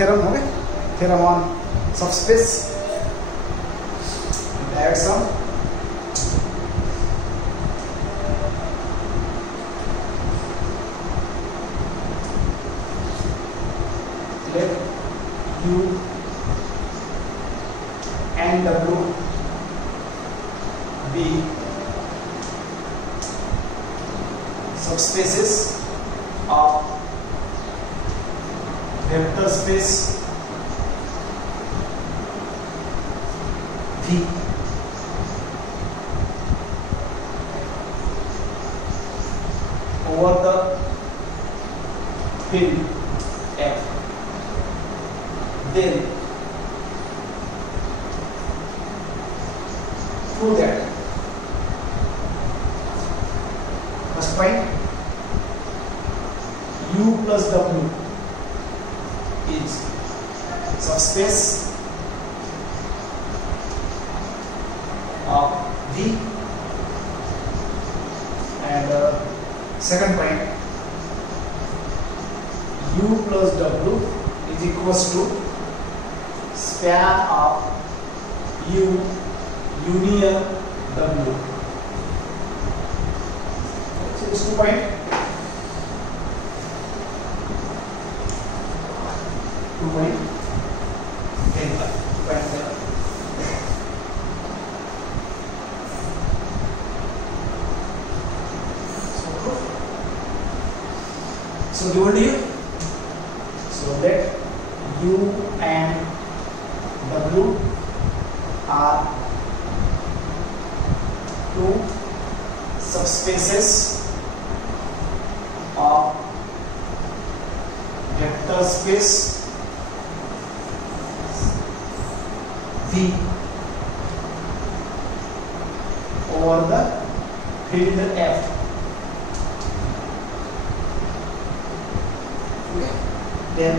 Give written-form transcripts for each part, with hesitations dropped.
theorem हो गए, theorem on subspace. Add some. Let U and W be subspaces of vector space V over the field F. Then prove that first point, U plus W is subspace of V, and second point, U plus W is equals to span of U union W. So this 2 point. 2 point. So given to you. So let U and W are two subspaces of vector space V over the field F. Then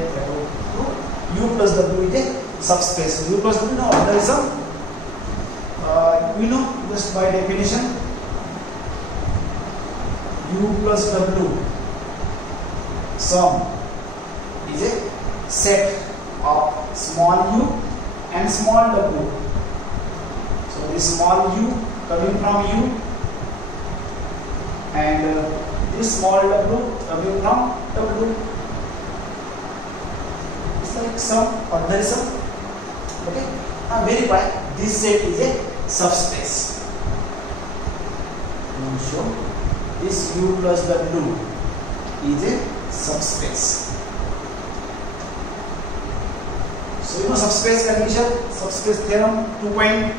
U plus W is a subspace. U plus W, now there is some we know just by definition, U plus W sum is a set of small u and small w. So this small u coming from U and this small w coming from W. Like sum, ordinary sum. Okay, now verify this set is a subspace. So this U plus W is a subspace. So you know subspace condition, subspace theorem, 2 point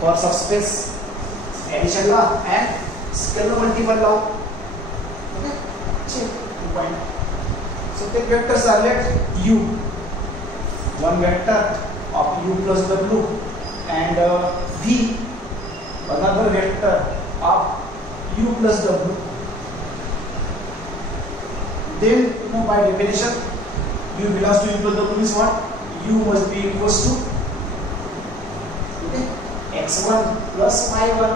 for subspace addition law and scalar multiple law. Okay, check 2 point. So the vectors are let U, one vector of U plus W, and V, another vector of U plus W. Then you know by definition, U belongs to U plus W means what? U must be equals to x1 plus y1.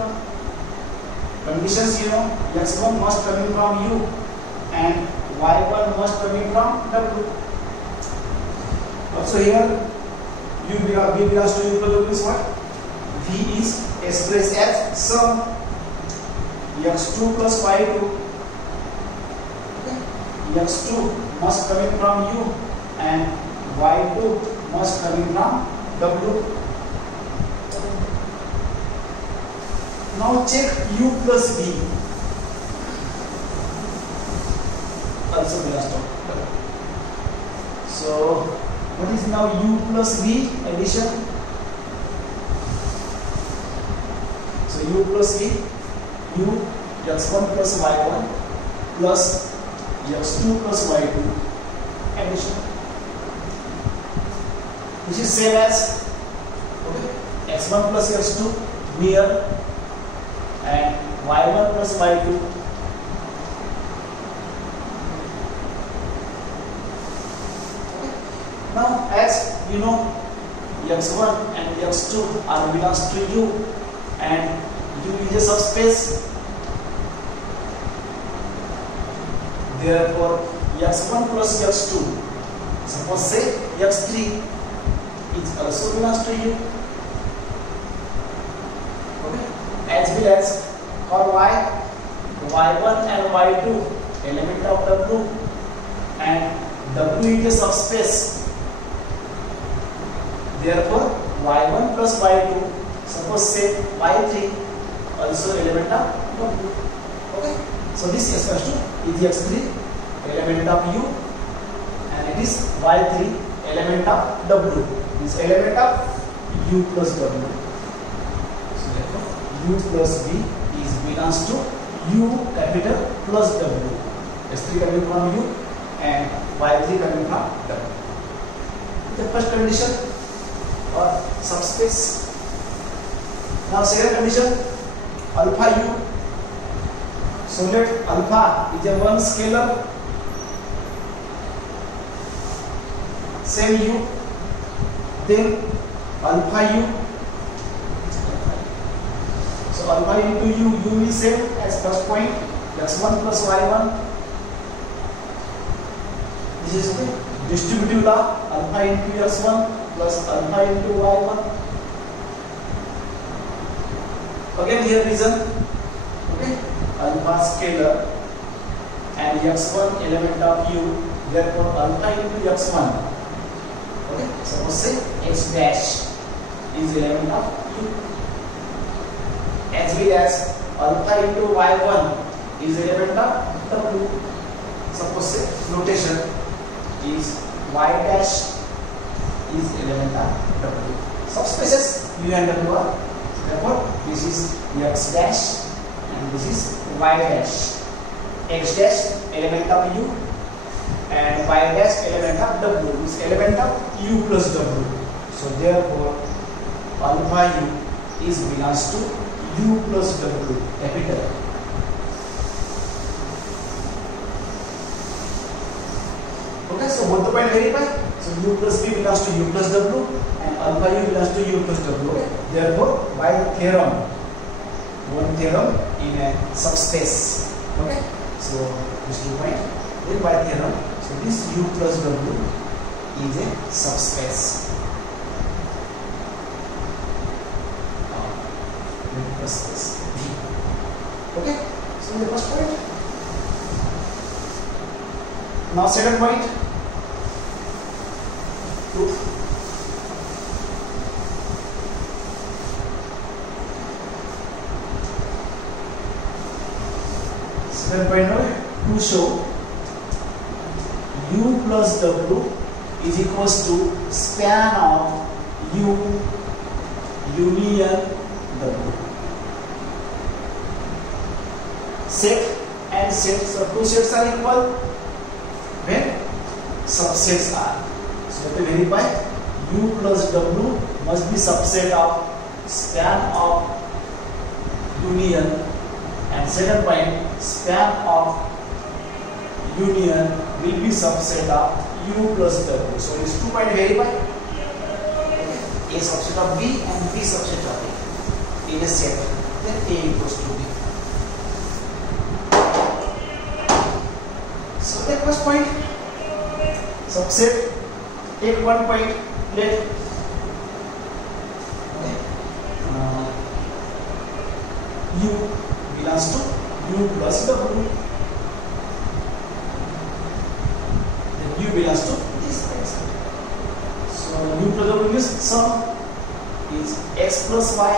Conditions you know, x1 must coming from U and y1 must coming from W. Also here U belongs to U plus W is what? V is expressed as sum x2 plus y2. x2 must coming from U and y2 must coming from W. Now check U plus V. Also belongs to W. So what is now U plus V addition? So U plus V, U x1 plus y1 plus x2 plus y2 addition, which is same as x1 plus x2 near and y1 plus y2. Now as you know, x1 and x2 are belongs to U and U is a subspace. Therefore x1 plus x2 Suppose say x3 is also belongs to U. Okay. As well as for y, y1 and y2 element of W, and W is a subspace. Therefore, y1 plus y2, suppose say y3 also element of W. Okay. So this is equals to x3 element of U, and it is y3 element of W. This element of U plus W. So therefore, U plus V is belongs to U capital plus W. S3 coming from U and y3 coming from W. The first condition or subspace. Now second condition, alpha U. So let alpha is a one scalar, same U, then alpha U. So alpha into U, U is same as first point, x1 plus y1. This is okay. Distributive law, alpha into x1 plus alpha into y1. Again here reason, okay, alpha scalar and x1 element of U, therefore alpha into x1. Okay, suppose say x dash is element of U, as well as alpha into y1 is element of W. Suppose say notation is y dash is element of W. Subspaces U and W are, therefore this is x dash and this is y dash. X dash element of U and y dash element of W is element of U plus W. So therefore alpha U is belongs to U plus W capital. Okay, so both the point verify. So U plus V belongs to U plus W and alpha U belongs to U plus W. Okay? Therefore, by the theorem, one theorem in a subspace. Okay, so this 2 point. Then by theorem, so this U plus W is a subspace. Okay, so the first point. Now second point. Second point now, to show U plus W is equals to span of U union W. Set and set, so two sets are equal when subsets are. So to verify, U plus W must be subset of span of union, and second point, span of union will be subset of U plus W. So it's 2 point verify. A subset of B and B subset of A in a set, then A equals to B. So the first point, subset, take 1 point, let U belongs to U plus W. Then U belongs to this x. So U plus W means sum is x plus y.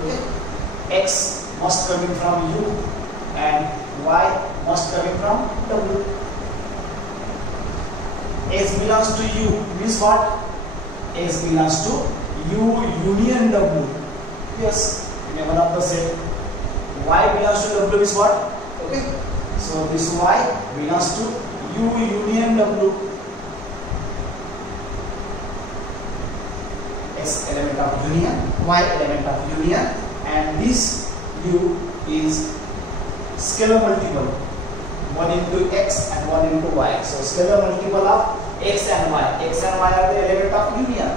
Okay, x must coming from U and y must coming from W. X belongs to U means what? X belongs to U union W. Yes, in one of the set. Y belongs to W is what? Okay, so this Y belongs to U union W. X element of union, Y element of union, and this U is scalar multiple, 1 into X and 1 into Y. So scalar multiple of X and Y. X and Y are the element of union.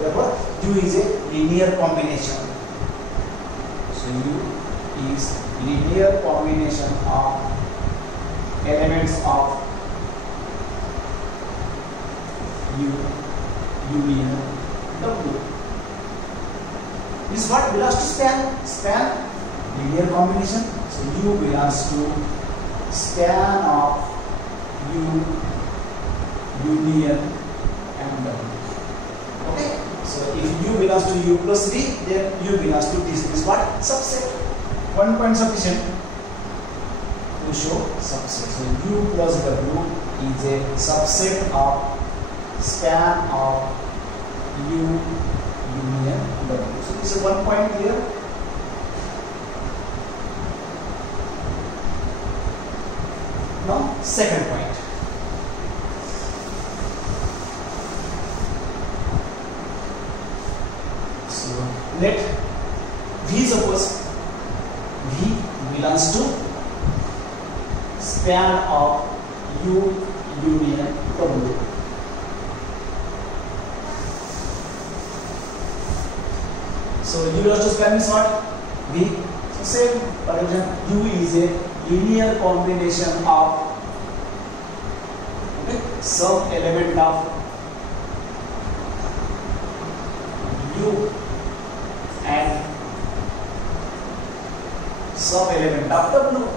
Therefore, U is a linear combination. So U is linear combination of elements of U union W. This what belongs to span linear combination. So U belongs to span of U union and W. Okay. So if U belongs to U plus V, then U belongs to this. This is what? Subset. One point sufficient to show subset. So U plus W is a subset of span of U union W. So this is 1 point here. Now second point. So let V, suppose V belongs to span of U union W. So U belongs to span means what? V. So same, for example, U is a linear combination of some element of U and some element of W.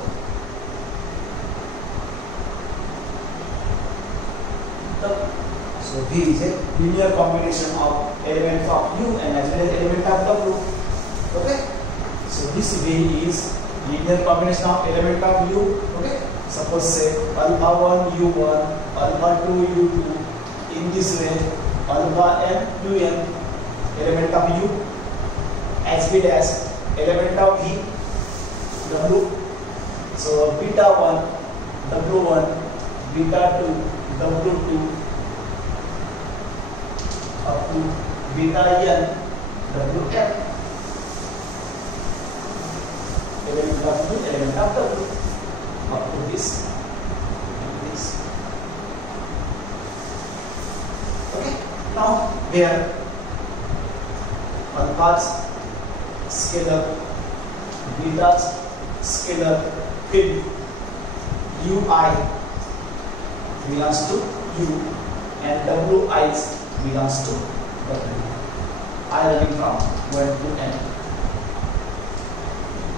So V is a linear combination of elements of U and as well as element of W. Okay. So this V is linear combination of element of U. Okay. Suppose say alpha 1 U1, alpha 2 U2. In this way, alpha n Un element of U as well as element of V W. So beta 1 W1, beta 2 W2 up to beta n Wn element of U, element of W up to this and this. Okay. Now where alphas scalar, betas scalar, field Ui belongs to U and Wi belongs to W. I running from 1 to n.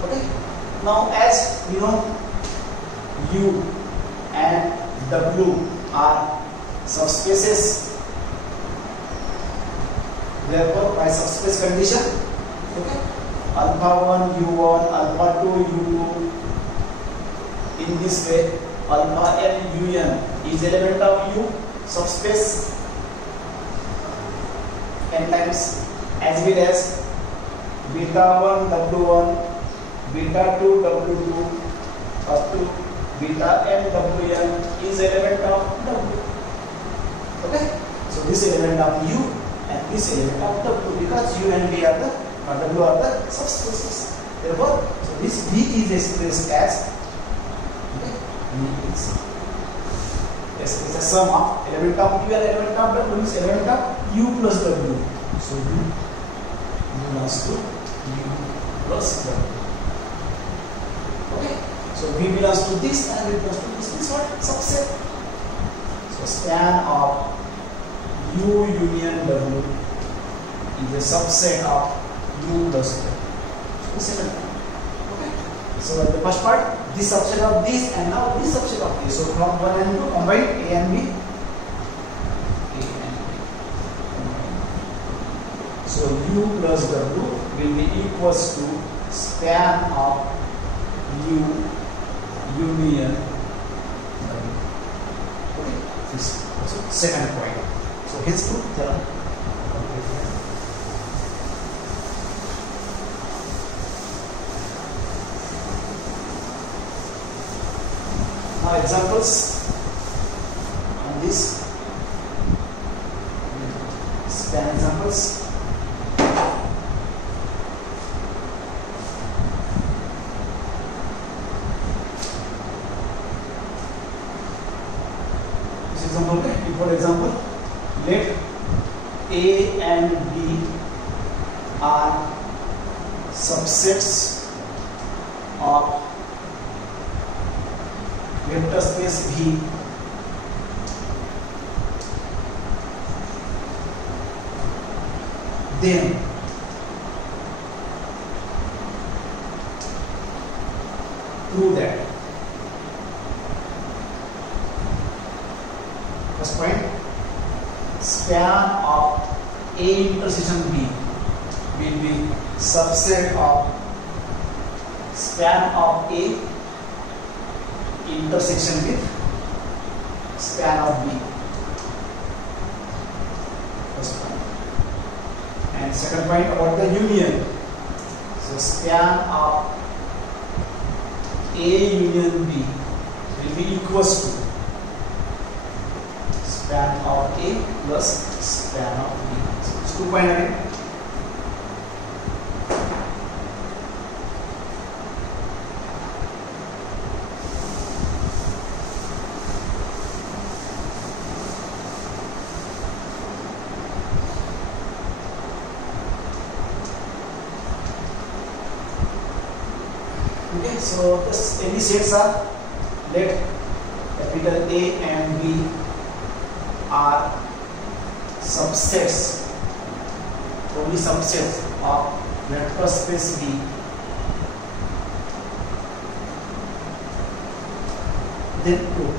Okay. Now as you know, U and W are subspaces. Therefore, by subspace condition, okay, alpha 1 U1, alpha 2 U2. In this way, alpha n Un is element of U subspace n times, as well as beta 1 W1, beta 2 W2 up to beta n Wn is element of W. Okay. So this element of U and this element of W, because U and V are the W are the subspaces. Therefore, so this V is expressed as V is a sum of element of U and element of W is element of U plus W. So U belongs to U plus W. Okay. So V belongs to this and V belongs to this. This is what? Subset. So span of U union W is a subset of U plus W. So second part. Okay. So the first part, this subset of this and now this subset of this. So from 1 and 2 combine A and B. So U plus W will be equals to span of U union W. Okay. This also second point. So hence proof theorem. Now examples on this span examples. This example, okay. For example, let A and B are subsets of vector space V then prove that first point, span of A intersection B will be subset of span of A intersection with span of B. First point. And second point about the union. So span of A union B will be equals to span of A plus span of B. So it's 2 point again. Okay, so this any sets are, let capital A and B are subsets, only subsets of vector space B. Then prove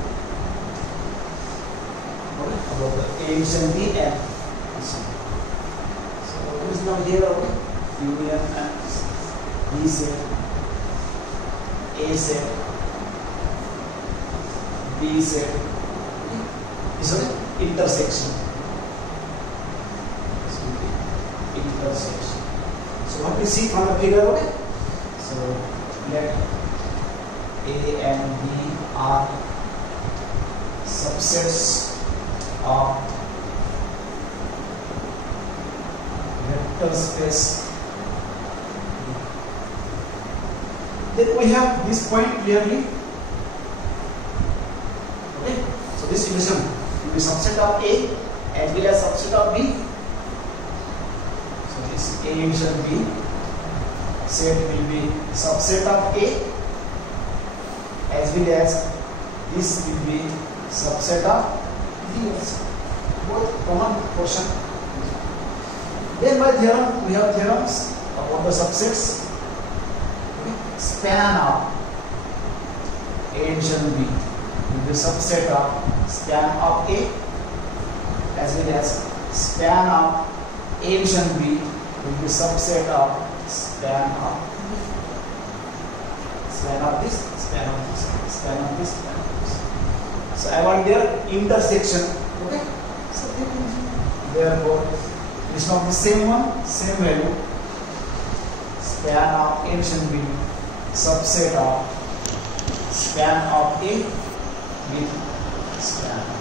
about the A addition B and so this is now here, okay, union and B set, A set, B set, this is intersection. Intersection. So what we see from the figure, okay? So let A and B are subsets of vector space. Then we have this point clearly. Okay, so this relation will be subset of A as well as subset of B. So this A addition B set will be subset of A as well as this will be subset of B also. Both common portion. Then by theorem we have theorems about the subsets. Span of A addition B will be subset of span of A as well as span of A addition B will be subset of span of B. Span of this, span of this, span of this, span of this. So I want their intersection. Okay. So therefore this one the same one, same value. Span of A addition B subset of span of A with span of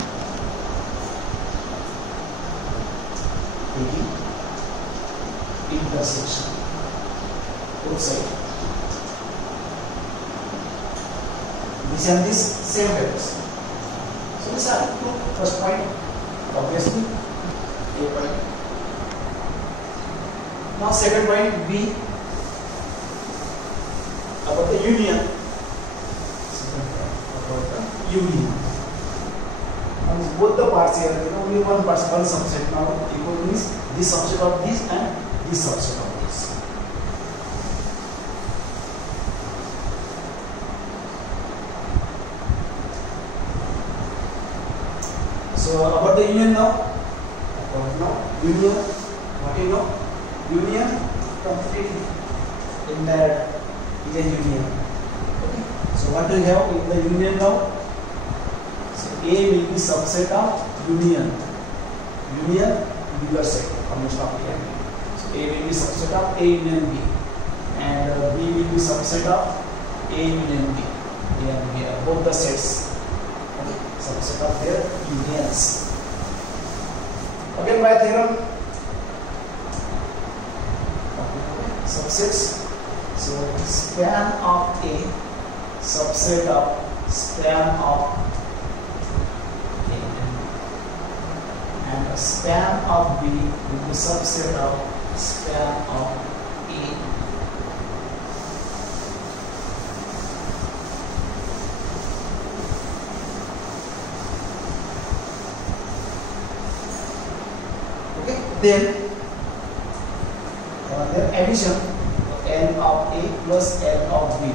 intersection both sides. This and this same values. So these are two first point, obviously A point. Now second point B. About the union. About the union. And both the parts here, only one part, one subset. Now equal means this subset of this and this subset of this. So about the union now. Union. What you know? Union completely entire. Is a union. Okay. So what do we have in the union now? So A will be subset of union. Union bigger set, combination of A and B. So A will be subset of A union B, and B will be subset of A union B. A and B are both the sets. Okay. Subset of their unions. Again by theorem. Subsets. So span of A subset of span of A and a span of B will be subset of span of A. Okay, then their addition, L of A plus L of B.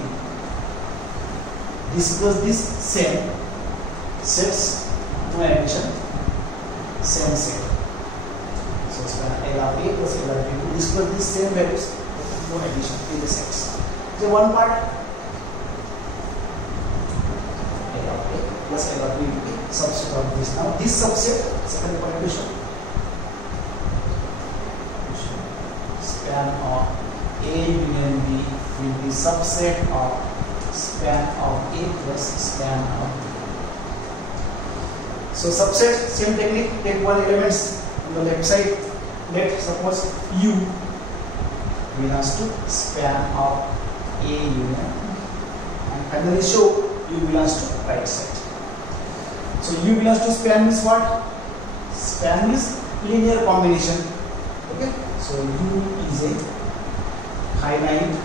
This plus this same sets, no addition, same set. So span L of A plus L of B. This plus this same values, no addition in the sets. So one part L of A plus L of B will be subset of this. Now this subset, second condition, span of A union B will be subset of span of A plus span of B. So subset, same technique, take one elements on the left side. Let suppose U belongs to span of A union, and finally show U belongs to right side. So U belongs to span means what? Span means linear combination. Okay, so U is a finite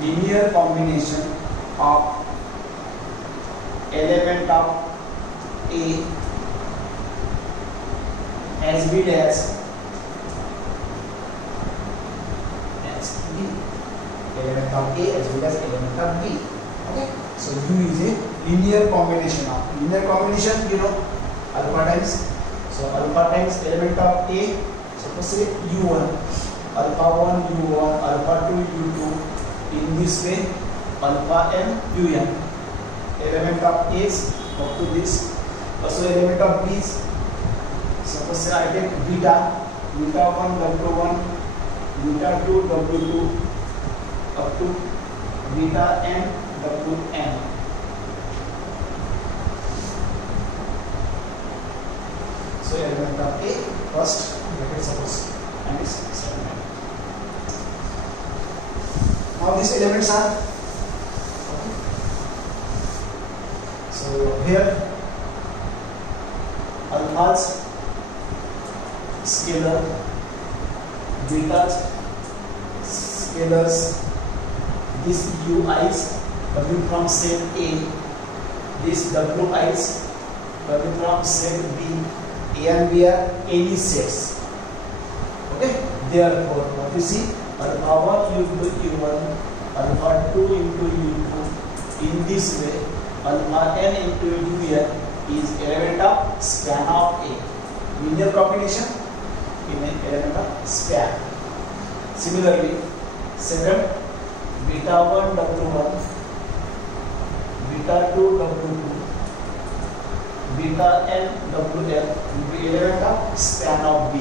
linear combination of element of A as well as B, element of A as well as element of B. Okay, so U is a linear combination of, linear combination, you know, alpha times. So alpha times element of A, suppose say U1, alpha 1 U1, alpha 2 U2, in this way alpha n Un, element of A's up to this, also element of B's. Suppose say I take beta 1 W1, beta 2 W2 up to beta n Wn. So element of A first bracket suppose, and this second element. Now these elements are okay. So here alphas scalar, betas scalars, this ui's coming from set A, this wi's coming from set B. A and B are any sets. Okay, therefore what you see, alpha 1 into U1, alpha 2 into U2, in this way alpha n into Un is element of span of A, linear combination in an element of span. Similarly, second, beta 1 W1, beta 2 W2, beta n Wl will be element of span of B.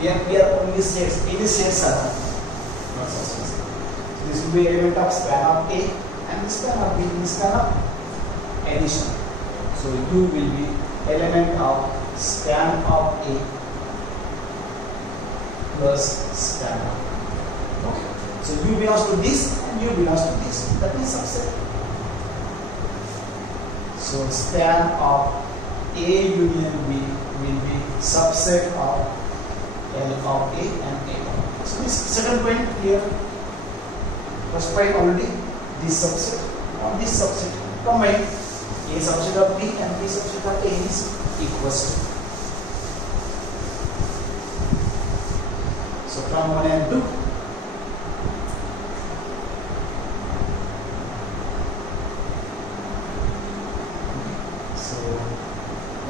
Here we are only sets, any sets are not subsets. So this will be element of span of A, and this span of B is span of addition. So U will be element of span of A plus span of B. Okay. So U belongs to this and U belongs to this. That is subset. So span of A union B will be subset of L of A and A of B. So this second point here. First point already, this subset or this subset combined, A subset of B and B subset of A is equals to. So from 1 and 2.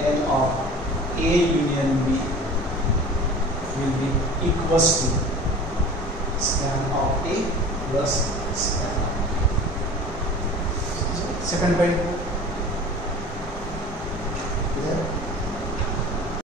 L of A union B will be equals to span of A plus span of B. Second point.